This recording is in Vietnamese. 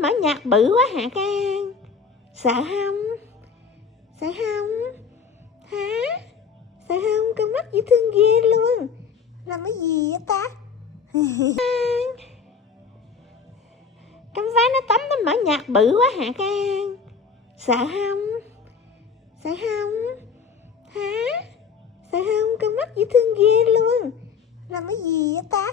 nó mở nhạc bự quá hả Can? Sợ không? Sợ không? Hả? Sợ không? Con mắt dễ thương ghê luôn. Làm cái gì vậy ta? Con váy nó tắm nó mở nhạc bự quá hả Can? Sợ không? Sợ không? Hả? Sợ không? Con mắt dễ thương ghê luôn. Làm cái gì vậy ta?